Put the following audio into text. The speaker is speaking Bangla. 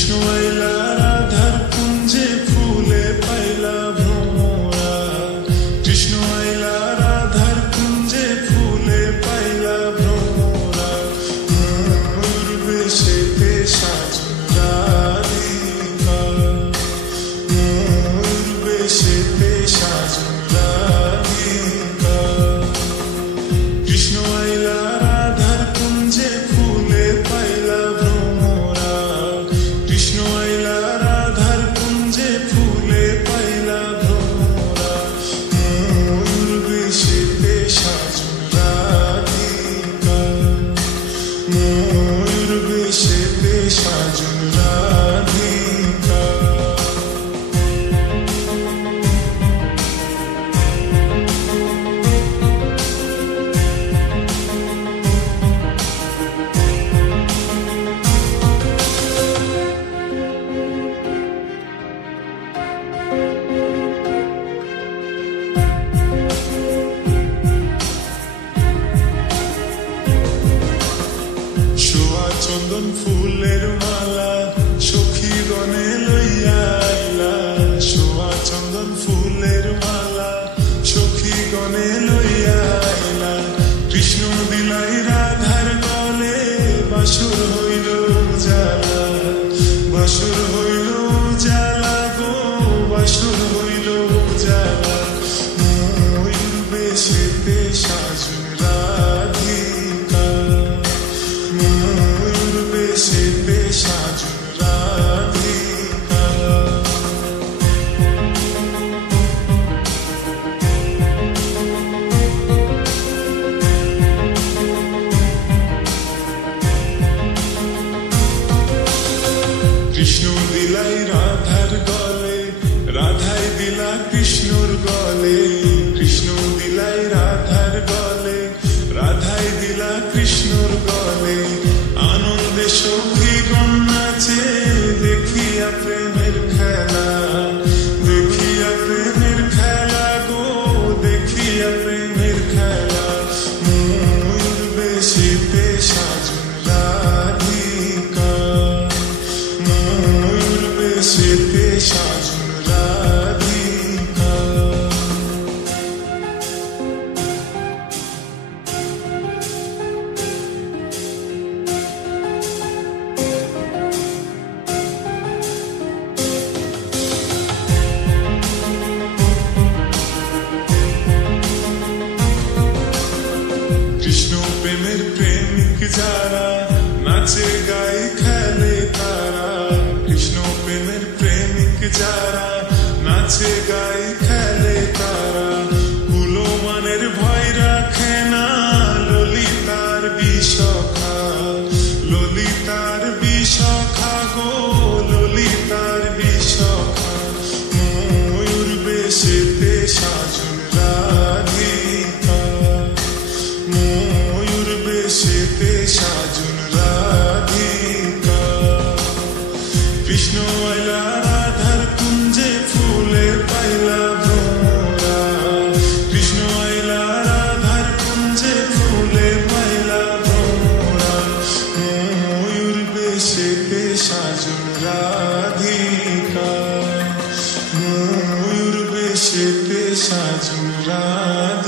কৃষ্ণ আইলা রাধার কুঞ্জে ফুলে পাইলা ভ্রমরা। কৃষ্ণ আইলা রাধার কুঞ্জে ফুলে পাইলা ভ্রমরা। ময়ূর বেশেতে সাজন রাধিকা, ময়ূর বেশেতে সাজন রাধিকা। কৃষ্ণ আইলা রাধার কুঞ্জে ফুলে পাইলা ভ্রমরা। কৃষ্ণ আইলা রাধার কুঞ্জে ফুলে পাইলা ভ্রমরা। ময়ূর বেশেতে সাজন রাধিকা, ময়ূর বেশেতে সাজন রাধিকা। চন্দন ফুলের মালা সখী গনে লইয়া আইলা। শোভা চন্দন ফুলের মালা সখী গনে লইয়া আইলা। কৃষ্ণ দিলাই রাধার গলে বাসুর হইল জ্বালা, বাসুর হইল জ্বালা গো, বাসুর হইল জ্বালা। ময়ূর বেশেতে সাজন রাধিকা, ময়ূর বেশেতে সাজন রাধিকা। কৃষ্ণ দিলাই রাধার গলে, রাধাই দিলা কৃষ্ণর গলে। কৃষ্ণ দিলাই রাধার গলে, রাধাই দিলা কৃষ্ণর গলে। আনন্দে সখীগণ নাচে দেখিয়া প্রেমের খেলা, দেখিয়া প্রেমের খেলা গো, দেখিয়া প্রেমের খেলা। ময়ূর বেশেতে সাজন রাধিকা, ময়ূর বেশেতে সাজন রাধিকা। কৃষ্ণ প্রেমের প্রেমিক যারা নাচে গায়ে খেলে তারা। কৃষ্ণ প্রেমের প্রেমিক যারা নাচে গায়ে খেলে তারা। কুলমানের ভয় রাখে না ললিতার বিশখা, ললিতার বিশখা গো, ললিতার বিশখা। ময়ূর বেশেতে সাজন রাধিকা, ময়ূর বেশেতে সাজন রাধিকা। কৃষ্ণ আইলা রাধার কুঞ্জে ফুলে পাইলা ভ্রমরা। কৃষ্ণ আইলা রাধার কুঞ্জে ফুলে পাইলা ভ্রমরা। ময়ূর বেশেতে সাজন রাধিকা, ময়ূর বেশেতে সাজন রাধিকা।